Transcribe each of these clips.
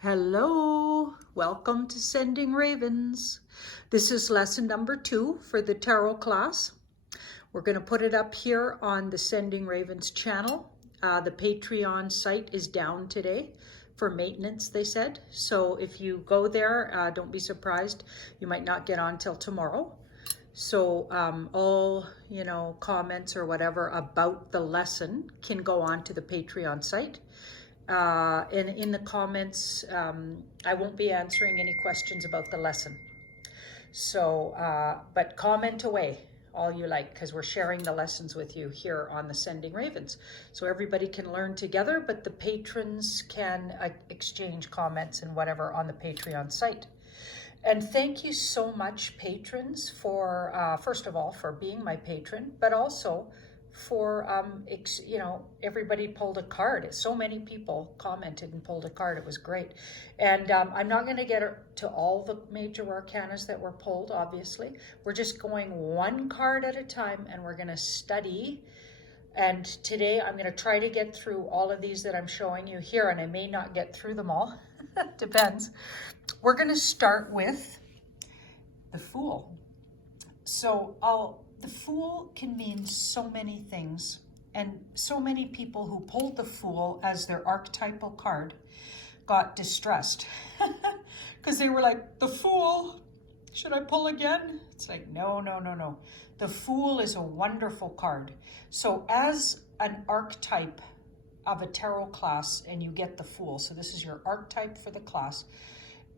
Hello, welcome to Sending Ravens. This is lesson number 2 for the tarot class. We're going to put it up here on the Sending Ravens channel. The Patreon site is down today for maintenance, they said. So if you go there, don't be surprised. You might not get on till tomorrow. So all, comments or whatever about the lesson can go on to the Patreon site. And in the comments, I won't be answering any questions about the lesson. So, but comment away all you like, because we're sharing the lessons with you here on the Sending Ravens. So everybody can learn together, but the patrons can exchange comments and whatever on the Patreon site. And thank you so much, patrons, for, first of all, for being my patron, but also for, everybody pulled a card. So many people commented and pulled a card. It was great. And I'm not going to get to all the major arcanas that were pulled, obviously. We're just going one card at a time, and we're going to study. And today I'm going to try to get through all of these that I'm showing you here, and I may not get through them all. Depends. We're going to start with the Fool. So the Fool can mean so many things, and so many people who pulled the Fool as their archetypal card got distressed because they were like, the Fool, should I pull again? It's like, no. The Fool is a wonderful card. So as an archetype of a tarot class, and you get the Fool, so this is your archetype for the class,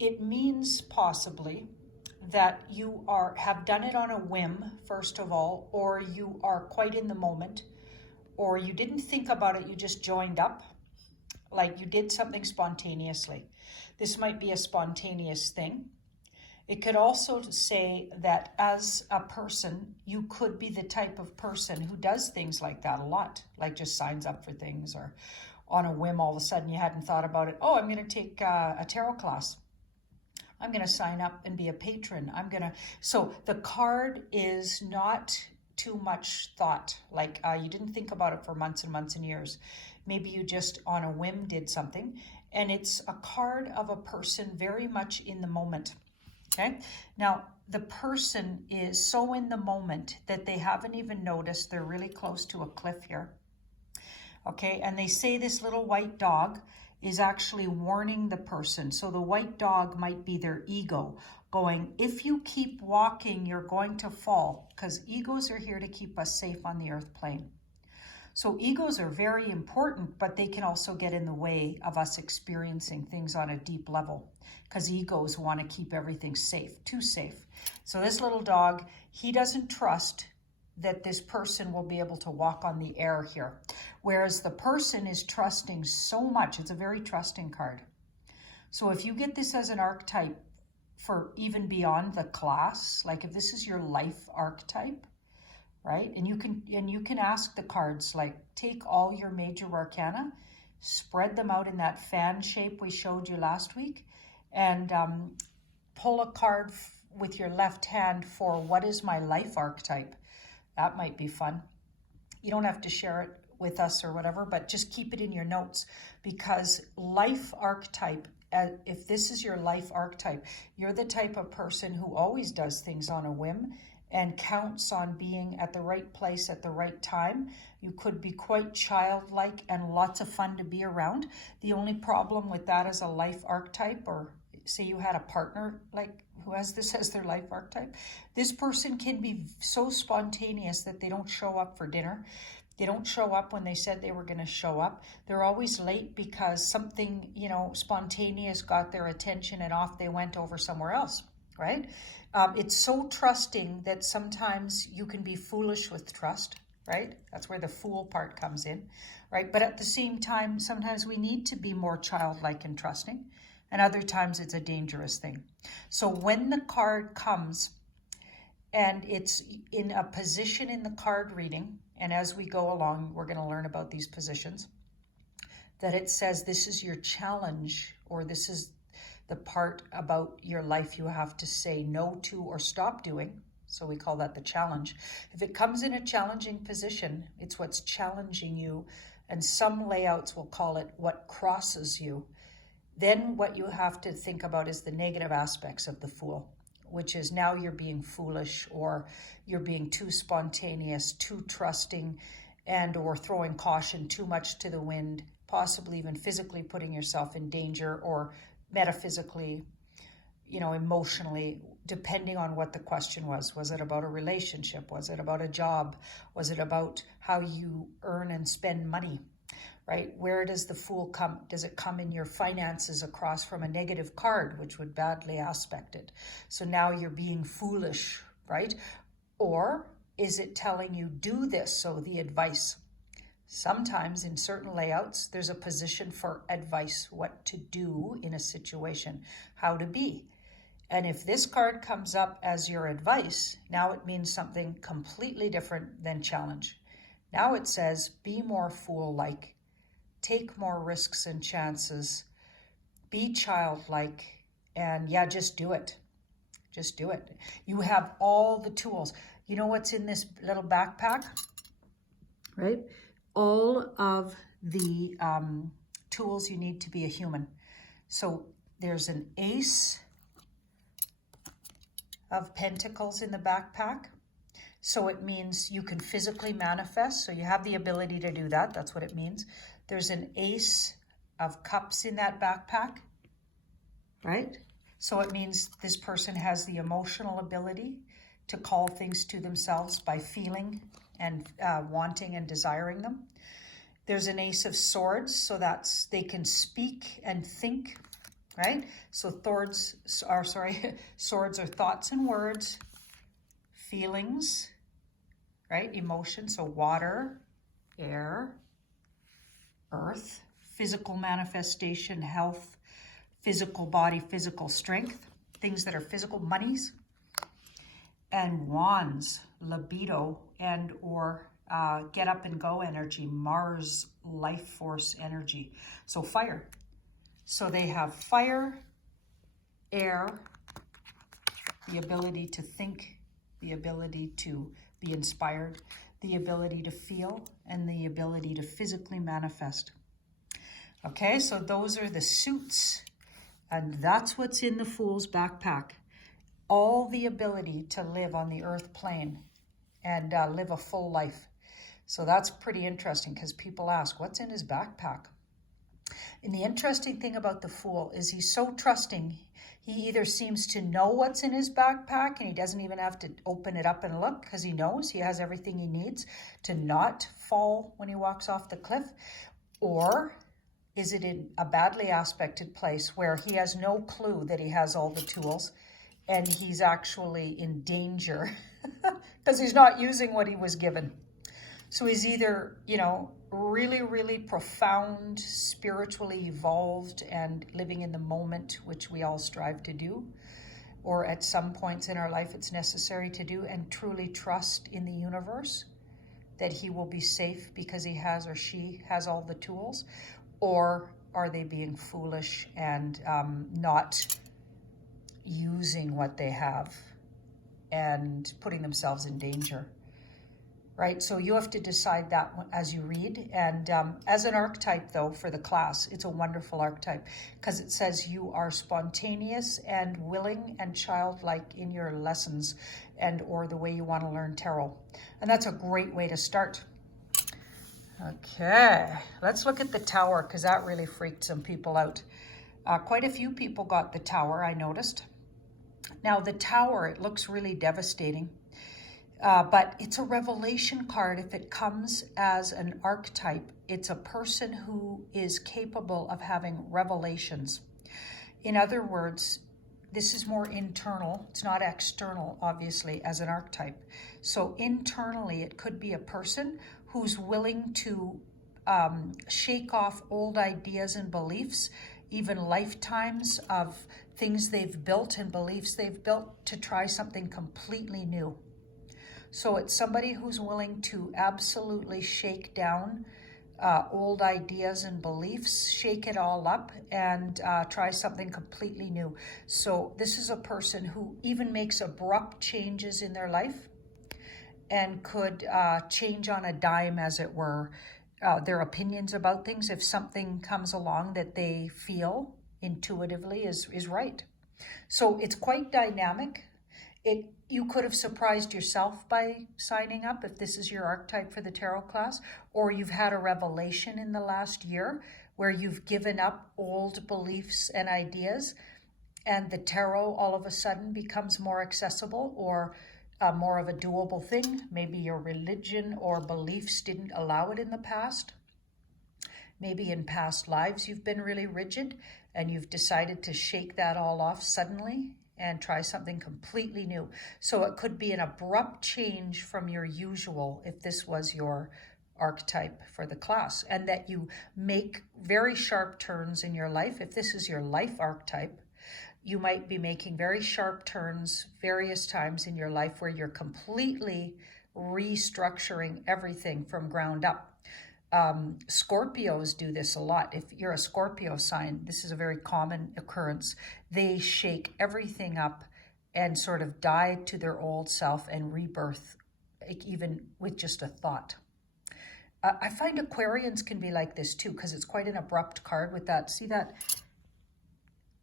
it means possibly that you have done it on a whim, first of all, or you are quite in the moment, or you didn't think about it, you just joined up, like you did something spontaneously. This might be a spontaneous thing. It could also say that as a person, you could be the type of person who does things like that a lot, like just signs up for things, or on a whim, all of a sudden you hadn't thought about it. Oh, I'm going to take a tarot class. I'm going to sign up and be a patron. So the card is not too much thought. Like you didn't think about it for months and months and years. Maybe you just on a whim did something. And it's a card of a person very much in the moment. Okay. Now the person is so in the moment that they haven't even noticed they're really close to a cliff here. Okay. And they say this little white dog is actually warning the person. So the white dog might be their ego going, if you keep walking, you're going to fall, because egos are here to keep us safe on the earth plane. So egos are very important, but they can also get in the way of us experiencing things on a deep level, because egos want to keep everything safe, too safe. So this little dog, he doesn't trust that this person will be able to walk on the air here. Whereas the person is trusting so much. It's a very trusting card. So if you get this as an archetype for even beyond the class, like if this is your life archetype, right? And you can ask the cards, like take all your major arcana, spread them out in that fan shape we showed you last week, and pull a card with your left hand for what is my life archetype. That might be fun. You don't have to share it with us or whatever, but just keep it in your notes, because life archetype, if this is your life archetype, you're the type of person who always does things on a whim and counts on being at the right place at the right time. You could be quite childlike and lots of fun to be around. The only problem with that as a life archetype, or say you had a partner like who has this as their life archetype, this person can be so spontaneous that they don't show up for dinner. They don't show up when they said they were going to show up. They're always late because something, spontaneous got their attention and off they went over somewhere else, right? It's so trusting that sometimes you can be foolish with trust, right? That's where the Fool part comes in, right? But at the same time, sometimes we need to be more childlike and trusting. And other times it's a dangerous thing. So when the card comes and it's in a position in the card reading, and as we go along, we're going to learn about these positions, that it says this is your challenge, or this is the part about your life you have to say no to or stop doing. So we call that the challenge. If it comes in a challenging position, it's what's challenging you. And some layouts will call it what crosses you. Then what you have to think about is the negative aspects of the Fool, which is now you're being foolish, or you're being too spontaneous, too trusting, and or throwing caution too much to the wind, possibly even physically putting yourself in danger, or metaphysically, emotionally, depending on what the question was. Was it about a relationship? Was it about a job? Was it about how you earn and spend money? Right? Where does the Fool come? Does it come in your finances across from a negative card, which would badly aspect it? So now you're being foolish, right? Or is it telling you do this? So the advice. Sometimes in certain layouts, there's a position for advice, what to do in a situation, how to be. And if this card comes up as your advice, now it means something completely different than challenge. Now it says, be more fool-like, take more risks and chances, be childlike, and yeah, just do it. Just do it. You have all the tools. You know what's in this little backpack? Right? All of the tools you need to be a human. So there's an Ace of Pentacles in the backpack. So it means you can physically manifest. So you have the ability to do that. That's what it means. There's an Ace of Cups in that backpack, right? So it means this person has the emotional ability to call things to themselves by feeling and wanting and desiring them. There's an Ace of Swords, so that's they can speak and think, right? So swords are thoughts and words, feelings, right? Emotion, so water, air, earth, physical manifestation, health, physical body, physical strength, things that are physical, monies, and wands, libido, and or get up and go energy, Mars, life force energy. So fire. So they have fire, air, the ability to think, the ability to be inspired, the ability to feel, and the ability to physically manifest. Okay, so those are the suits, and that's what's in the Fool's backpack. All the ability to live on the earth plane and live a full life. So that's pretty interesting because people ask, what's in his backpack? And the interesting thing about the Fool is he's so trusting. He either seems to know what's in his backpack and he doesn't even have to open it up and look because he knows he has everything he needs to not fall when he walks off the cliff. Or is it in a badly aspected place where he has no clue that he has all the tools and he's actually in danger because he's not using what he was given? So he's either, really, really profound, spiritually evolved and living in the moment, which we all strive to do, or at some points in our life it's necessary to do, and truly trust in the universe that he will be safe because he has or she has all the tools, or are they being foolish and not using what they have and putting themselves in danger? Right, so you have to decide that as you read. And as an archetype, though, for the class, it's a wonderful archetype because it says you are spontaneous and willing and childlike in your lessons and or the way you want to learn tarot. And that's a great way to start. Okay, let's look at the Tower because that really freaked some people out. Quite a few people got the Tower, I noticed. Now, the Tower, it looks really devastating. But it's a revelation card. If it comes as an archetype, it's a person who is capable of having revelations. In other words, this is more internal. It's not external, obviously, as an archetype. So internally, it could be a person who's willing to shake off old ideas and beliefs, even lifetimes of things they've built and beliefs they've built, to try something completely new. So it's somebody who's willing to absolutely shake down old ideas and beliefs, shake it all up and try something completely new. So this is a person who even makes abrupt changes in their life and could change on a dime, as it were, their opinions about things. If something comes along that they feel intuitively is right. So it's quite dynamic. You could have surprised yourself by signing up if this is your archetype for the tarot class, or you've had a revelation in the last year where you've given up old beliefs and ideas, and the tarot all of a sudden becomes more accessible or more of a doable thing. Maybe your religion or beliefs didn't allow it in the past. Maybe in past lives you've been really rigid and you've decided to shake that all off suddenly and try something completely new. So it could be an abrupt change from your usual if this was your archetype for the class, and that you make very sharp turns in your life. If this is your life archetype, you might be making very sharp turns various times in your life where you're completely restructuring everything from ground up. Scorpios do this a lot. If you're a Scorpio sign, this is a very common occurrence. They shake everything up and sort of die to their old self and rebirth, even with just a thought. I find Aquarians can be like this too, because it's quite an abrupt card with that. See that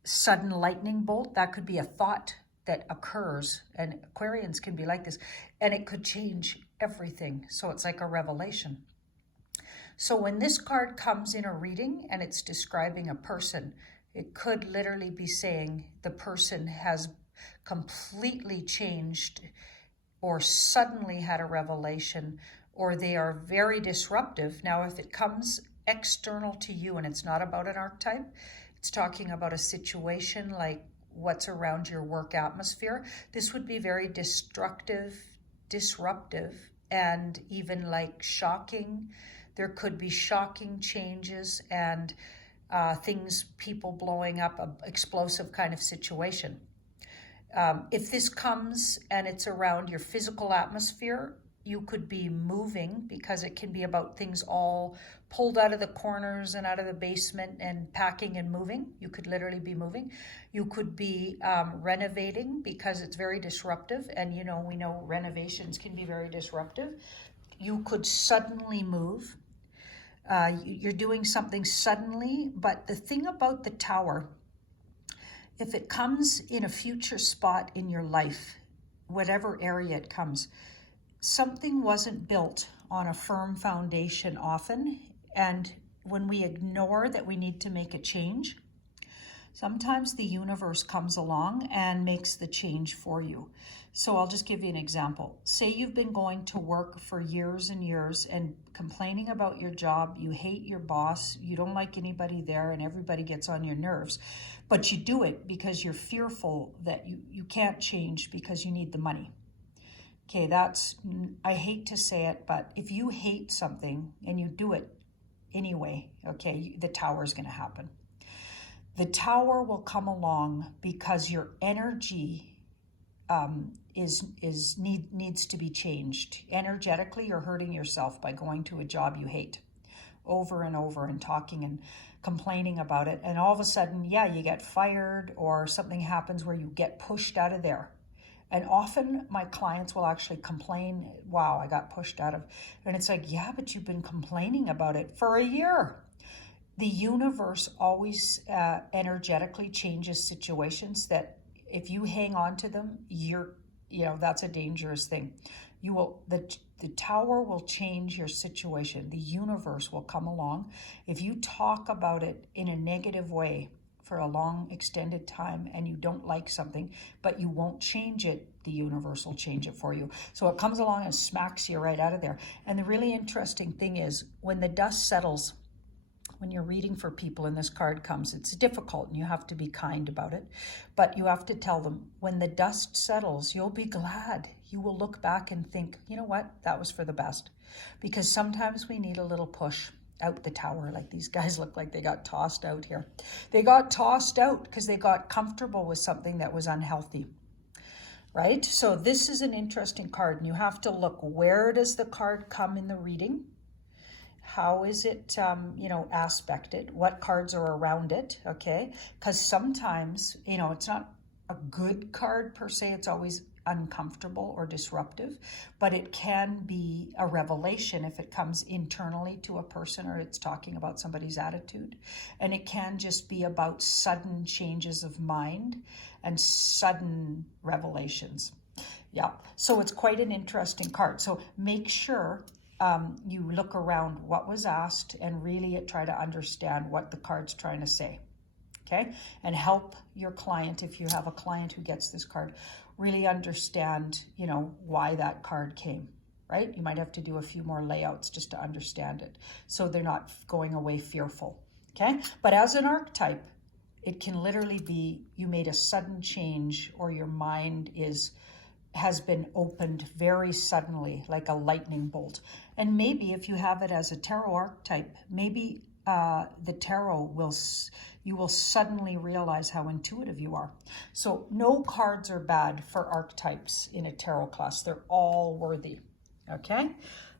sudden lightning bolt? That could be a thought that occurs, and Aquarians can be like this, and it could change everything. So it's like a revelation. So when this card comes in a reading and it's describing a person, it could literally be saying the person has completely changed or suddenly had a revelation, or they are very disruptive. Now, if it comes external to you and it's not about an archetype, it's talking about a situation like what's around your work atmosphere, this would be very destructive, disruptive, and even like shocking. There could be shocking changes and things, people blowing up, an explosive kind of situation. If this comes and it's around your physical atmosphere, you could be moving, because it can be about things all pulled out of the corners and out of the basement and packing and moving. You could literally be moving. You could be renovating, because it's very disruptive. And we know renovations can be very disruptive. You could suddenly move. You're doing something suddenly. But the thing about the Tower, if it comes in a future spot in your life, whatever area it comes, something wasn't built on a firm foundation often. And when we ignore that we need to make a change, sometimes the universe comes along and makes the change for you. So I'll just give you an example. Say you've been going to work for years and years and complaining about your job. You hate your boss. You don't like anybody there, and everybody gets on your nerves. But you do it because you're fearful that you can't change because you need the money. Okay, I hate to say it, but if you hate something and you do it anyway, okay, the Tower is going to happen. The Tower will come along because your energy needs to be changed. Energetically, you're hurting yourself by going to a job you hate over and over and talking and complaining about it. And all of a sudden, you get fired, or something happens where you get pushed out of there. And often my clients will actually complain, wow, I got pushed out of, and it's like, yeah, but you've been complaining about it for a year. The universe always energetically changes situations that if you hang on to them, that's a dangerous thing. The Tower will change your situation. The universe will come along. If you talk about it in a negative way for a long extended time and you don't like something, but you won't change it, the universe will change it for you. So it comes along and smacks you right out of there. And the really interesting thing is, when the dust settles, when you're reading for people and this card comes, it's difficult and you have to be kind about it, but you have to tell them, when the dust settles, you'll be glad. You will look back and think, you know what, that was for the best. Because sometimes we need a little push out the Tower. Like these guys look like they got tossed out here. They got tossed out because they got comfortable with something that was unhealthy, right? So this is an interesting card, and you have to look, where does the card come in the reading? How is it, aspected? What cards are around it, okay? Because sometimes, it's not a good card per se. It's always uncomfortable or disruptive, but it can be a revelation if it comes internally to a person or it's talking about somebody's attitude. And it can just be about sudden changes of mind and sudden revelations. Yeah, so it's quite an interesting card. So make sure you look around what was asked and really try to understand what the card's trying to say. Okay, and help your client, if you have a client who gets this card, really understand, you know, why that card came, right? You might have to do a few more layouts just to understand it, so they're not going away fearful, okay? But as an archetype, it can literally be you made a sudden change, or your mind has been opened very suddenly, like a lightning bolt. And maybe if you have it as a tarot archetype, maybe the tarot you will suddenly realize how intuitive you are. So no cards are bad for archetypes in a tarot class. They're all worthy. Okay,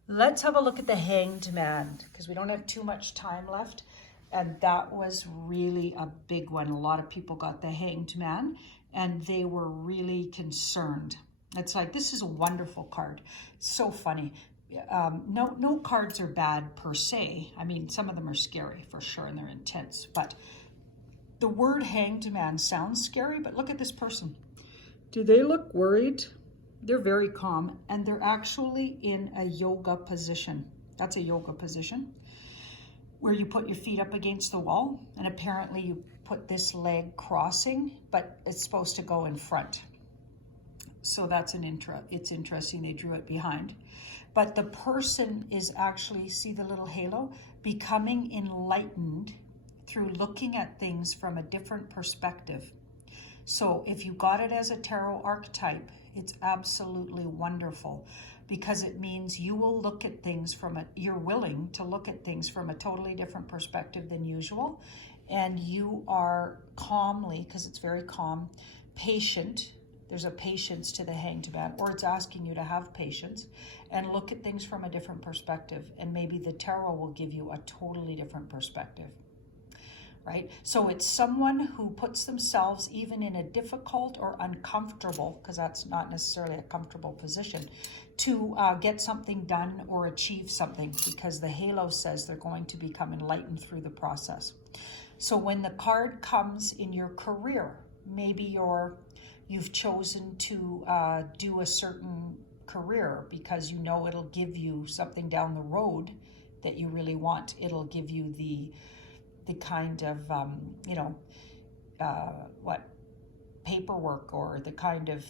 let's have a look at the Hanged Man, because we don't have too much time left. And that was really a big one. A lot of people got the Hanged Man and they were really concerned. It's like, this is a wonderful card. So funny. No cards are bad per se. I mean, some of them are scary for sure, and they're intense. But the word Hanged Man sounds scary, but look at this person. Do they look worried? They're very calm, and they're actually in a yoga position. That's a yoga position where you put your feet up against the wall, and apparently you put this leg crossing, but it's supposed to go in front. So that's it's interesting they drew it behind. But the person is actually, see the little halo, becoming enlightened through looking at things from a different perspective. So if you got it as a tarot archetype, it's absolutely wonderful, because it means you will look at things you're willing to look at things from a totally different perspective than usual. And you are calmly, because it's very calm, patient. There's a patience to the Hanged Man, or it's asking you to have patience and look at things from a different perspective. And maybe the tarot will give you a totally different perspective, right? So it's someone who puts themselves even in a difficult or uncomfortable, because that's not necessarily a comfortable position, to get something done or achieve something, because the halo says they're going to become enlightened through the process. So when the card comes in your career, maybe you've chosen to do a certain career because you know it'll give you something down the road that you really want. It'll give you the kind of, paperwork, or the kind of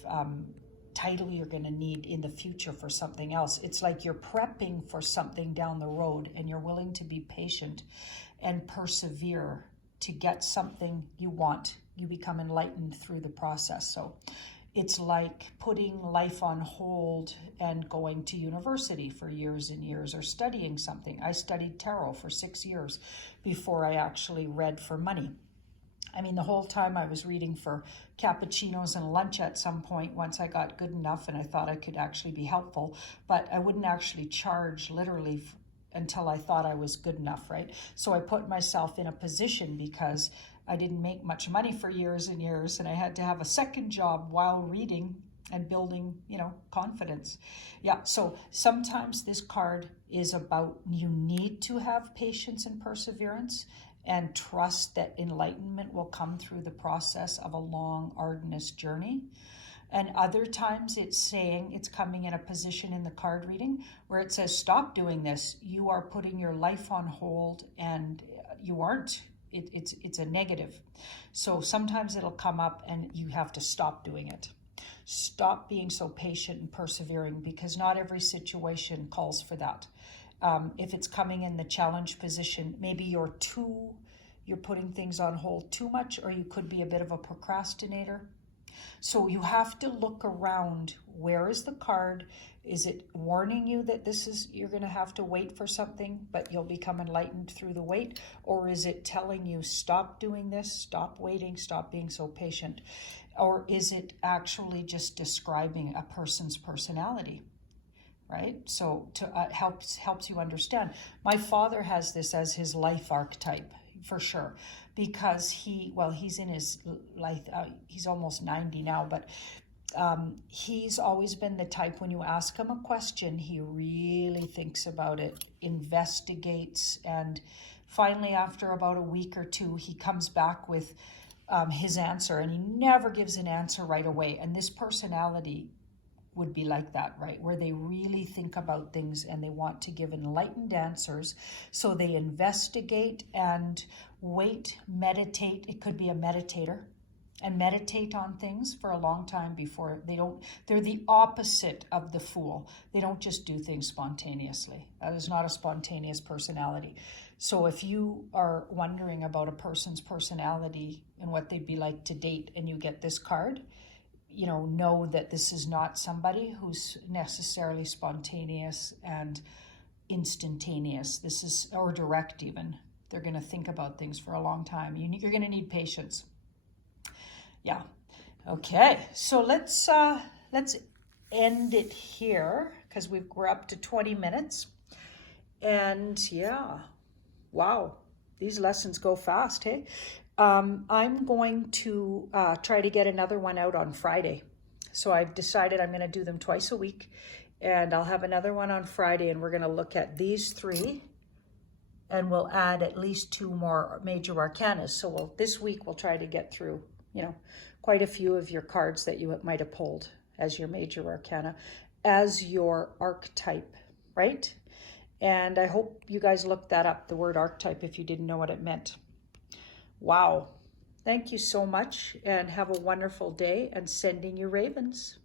title you're going to need in the future for something else. It's like you're prepping for something down the road, and you're willing to be patient and persevere to get something you want. You become enlightened through the process. So it's like putting life on hold and going to university for years and years, or studying something. I studied tarot for 6 years before I actually read for money. I mean, the whole time I was reading for cappuccinos and lunch at some point, once I got good enough and I thought I could actually be helpful, but I wouldn't actually charge literally until I thought I was good enough, right? So I put myself in a position, because I didn't make much money for years and years, and I had to have a second job while reading and building, confidence. Yeah, so sometimes this card is about, you need to have patience and perseverance and trust that enlightenment will come through the process of a long, arduous journey. And other times it's coming in a position in the card reading where it says, stop doing this. You are putting your life on hold, and you aren't. It's a negative. So sometimes it'll come up and you have to stop doing it. Stop being so patient and persevering, because not every situation calls for that. If it's coming in the challenge position, maybe you're putting things on hold too much, or you could be a bit of a procrastinator. So you have to look around. Where is the card? Is it warning you that you're going to have to wait for something, but you'll become enlightened through the wait? Or is it telling you, stop doing this, stop waiting, stop being so patient? Or is it actually just describing a person's personality, right? So helps you understand. My father has this as his life archetype, for sure, because he's in his life, he's almost 90 now, but He's always been the type, when you ask him a question, he really thinks about it, investigates, and finally, after about a week or two, he comes back with his answer, and he never gives an answer right away. And this personality would be like that, right? Where they really think about things and they want to give enlightened answers. So they investigate and wait, meditate. It could be a meditator, and meditate on things for a long time before they're the opposite of the Fool. They don't just do things spontaneously. That is not a spontaneous personality. So if you are wondering about a person's personality and what they'd be like to date, and you get this card, know that this is not somebody who's necessarily spontaneous and instantaneous. This is, or direct even. They're going to think about things for a long time. You're going to need patience. Yeah. Okay. So let's end it here, because we're up to 20 minutes. And yeah, wow, these lessons go fast, hey? I'm going to try to get another one out on Friday. So I've decided I'm going to do them twice a week, and I'll have another one on Friday, and we're going to look at these 3, and we'll add at least 2 more major arcanas. So this week we'll try to get through, quite a few of your cards that you might have pulled as your major arcana, as your archetype, right? And I hope you guys looked that up, the word archetype, if you didn't know what it meant. Wow. Thank you so much, and have a wonderful day, and sending you ravens.